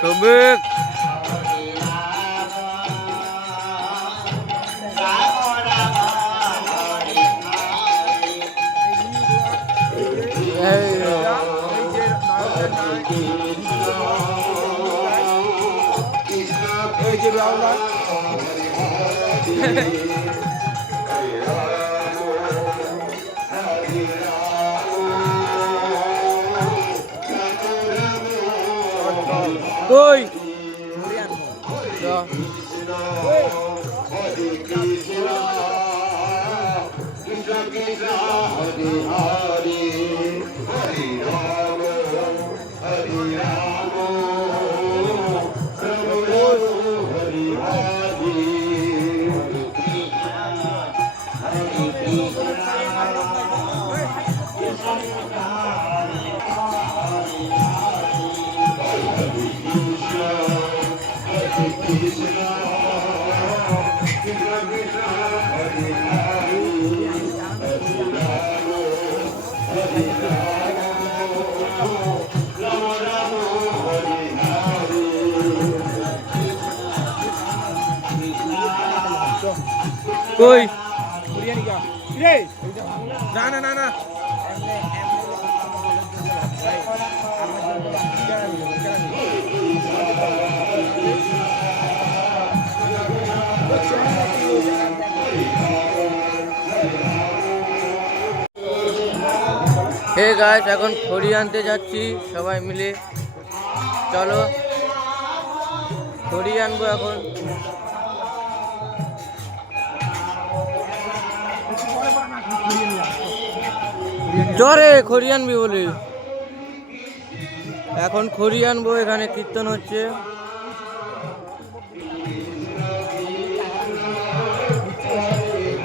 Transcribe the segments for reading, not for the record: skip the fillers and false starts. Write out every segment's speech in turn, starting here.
Sobek. Oi. Koi. Na. Hey guys, এখন খড়ি আনতে যাচ্ছি সবাই মিলে। চলো খড়ি আনবো এখন। জোরে খড়ি আনবি বলি। এখন খড়ি আনবো, এখানে কীর্তন হচ্ছে।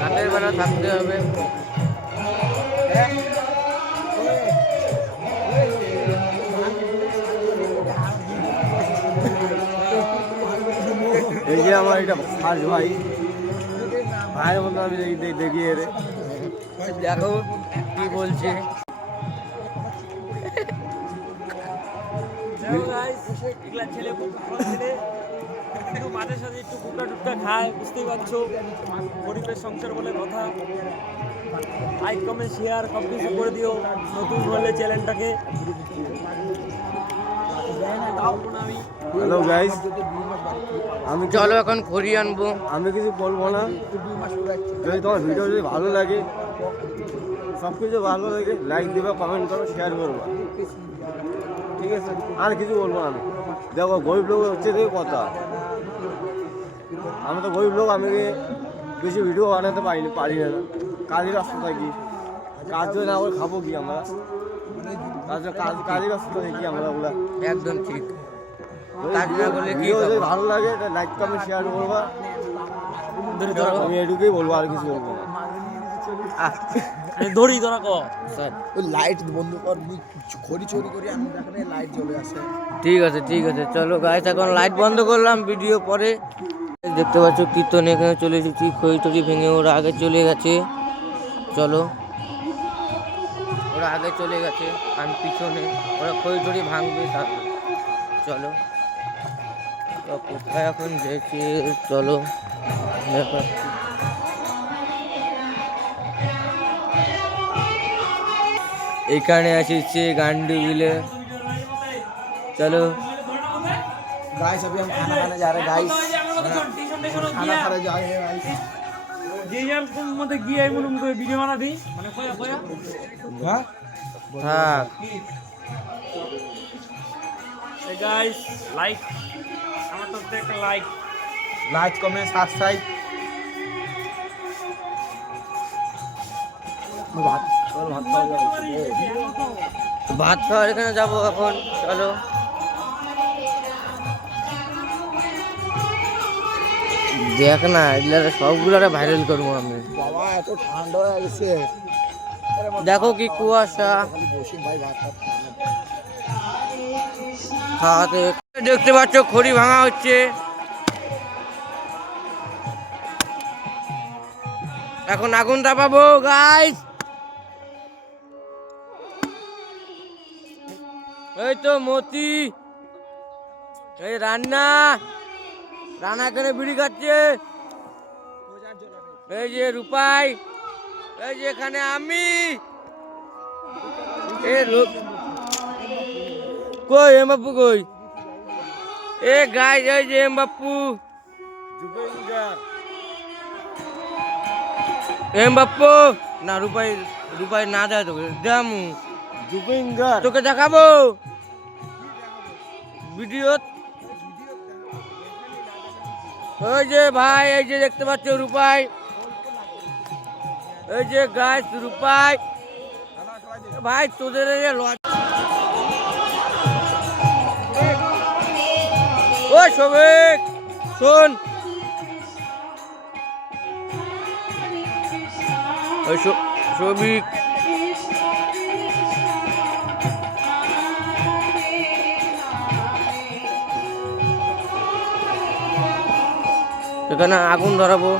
রাতের বেলা থাকতে হবে। এই যে আমার এটা ফার্স্ট ভাইয়ের মতো আমি দেখি রে, দেখো কি বলছে। ছেলে খুব ভালো ছেলে, কিন্তু মাঝে সাথে একটু টুকটা টুকটা খায়, বুঝতেই পারছো। গরিবের সংসার বলে কথা। লাইক কমেন্ট শেয়ার সব কিছু করে দিও নতুন হলে চ্যানেলটাকে। হ্যালো গাইস, আমি চলো এখন খড়ি আনবো। আমি কিছু বলবো না, যদি তোমার ভিডিও যদি ভালো লাগে, সব কিছু ভালো লাগে, লাইক দেবে, কমেন্ট করো, শেয়ার করবো, ঠিক আছে? আর কিছু বলবো না। আমি দেখো গরিব লোক হচ্ছে দেখো কথা, আমি তো গরিব লোক, আমি বেশি ভিডিও বানাতে পারি না, কাজের ব্যস্ত থাকি। কাজ যদি না করে খাবো কি আমরা? কাজে ব্যস্ত থাকি আমরা ওগুলা। একদম ঠিক। কাজ না করলে কি যদি ভালো লাগে লাইক কমেন্ট শেয়ার করবা। আমি এটুকুই বলবো, আর কিছু বলবো না। দড়ি ধরা কো স্যার, ওই লাইট বন্ধ কর, খড়ি চুরি করি আমি, দেখে লাইট জ্বলে আছে। ঠিক আছে চলো গাইস, এখন লাইট বন্ধ করলাম, ভিডিও পরে। দেখতে পাচ্ছ কীর্তন এখানে চলে এসেছি, খড়ি টড়ি ভেঙে ওরা আগে চলে গেছে। চলো, ওরা আগে চলে গেছে, আমি পিছনে, ওরা খড়ি টড়ি ভাঙবে তারপর। চলো কোথায় এখন যেতে, চলো এখানে আসছে गांडी बिले। चलो गाइस, अभी हम खाना खाने जा रहे हैं गाइस, खाना खाने जा रहे हैं गाइस। যে যার কোন মধ্যে গিয়ে এই মুলুম করে ভিডিও বানা দিই মানে কয়া কয়া হ্যাঁ হ্যাঁ এই গাইস লাইক আমার তো একটা লাইক কমেন্ট সাবস্ক্রাইব ভাত খাওয়ার এখানে যাবো এখন চলো দেখ না এগুলো সবগুলো ভাইরাল করবো আমি বাবা এত ঠান্ডা হয়ে গেছে দেখো কি কুয়াশা খাওয়াতে দেখতে পাচ্ছ খড়ি ভাঙা হচ্ছে এখন আগুন তাপাবো গাইস এই তো মতি এই রান্না এখানে বিড়ি খাচ্ছে এই যে রূপাই এই যে এখানে আমি কই এমবাপ্পু কই এ গাইস এই যে এমবাপ্পু এমবাপ্পু না রূপাই না দেয় তোকে দামু জুপিঙ্গার তোকে দেখাবো ভিডিও ওই যে ভাই এই যে দেখতে পাচ্ছ রূপাই এই যে গাইস রূপাই ভাই তোদের ও সবিক শোন ওই সবিক এখানে আগুন ধরাবো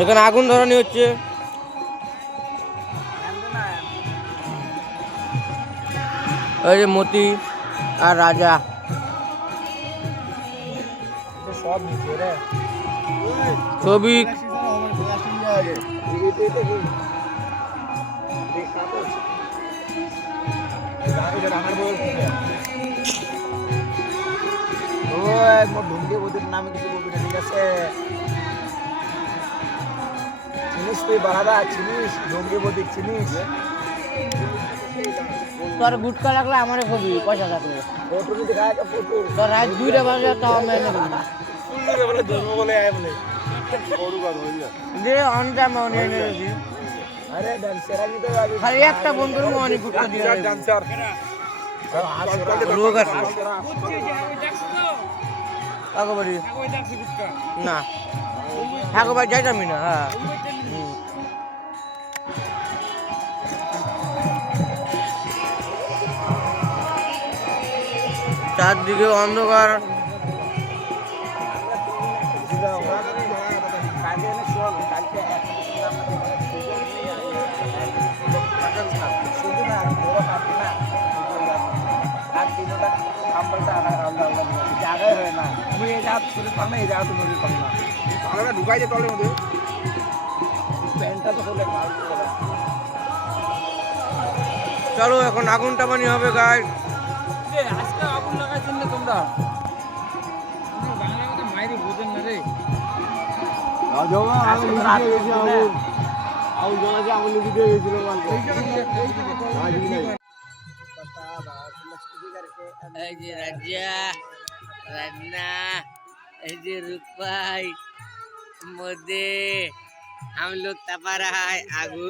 এখানে আগুন ধরানি হচ্ছে এই যে মতি আর রাজা ছবি নামে কিছু বলবি না ঠিক আছে চিনিস তুই বাড়াবা চিনিস ডঙ্গে বদি চিনিস তোর গুটকা লাগলে আমার ছবি পয়সা থাকলে ফটো যদি গায়ে কা ফটো তোর রাত 2টা বাজে তাও আমি এনে দেব বলে ধর্ম বলে আয় বলে ফটো কাজ হই যা দে অনটা মনে এনে দিবি আরে ডান্সার আমি তো খালি একটা বন্ধুর মনে গুটকা দিয়ে ডান্সার লোক আছে কাকো বাড়ি না কাকো বাড়ি যাইতামই না হ্যাঁ চারদিকে অন্ধকার জায়গায় হয় না তুমি এই জায়গা শুরু পাও না এই জায়গা তুমি নদীর পাও না আমরা ঢুকাই যে তলের মধ্যে প্যান্টটা তো হলে চলো এখন আগুনটা বানি হবে গাইস আজকে আগুন লাগাইছেন না তোমরা বাংলা মধ্যে মাইরি বোঝেন না রে এই যে রাজা রান্না এই যে রূপাই মধ্যে हम लोग तपा रहा है आगू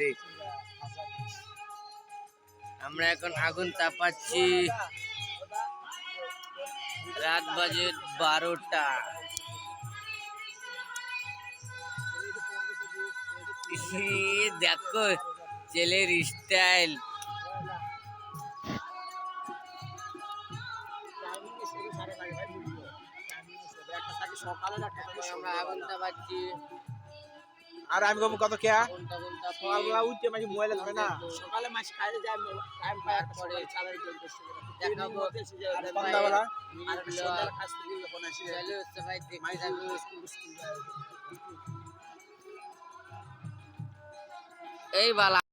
রে আমরা এখন আগুন তাপাচ্ছি রাত বাজে 12টা দেখো ছেলের স্টাইল আমরা আগুন তাপাচ্ছি আর আমি কম কত কেয়া সকালবেলা উঠতে মাঝে মোবাইলে ধরে না সকালে মাছ কাজে যায় টাইম পায় পরে চালার জন্য দেখাবো আর সন্ধ্যাবেলা আর সন্ধ্যার কাছ থেকে যখন আসি চলে হচ্ছে ভাই দেখতে যাবো স্কুল এই বালা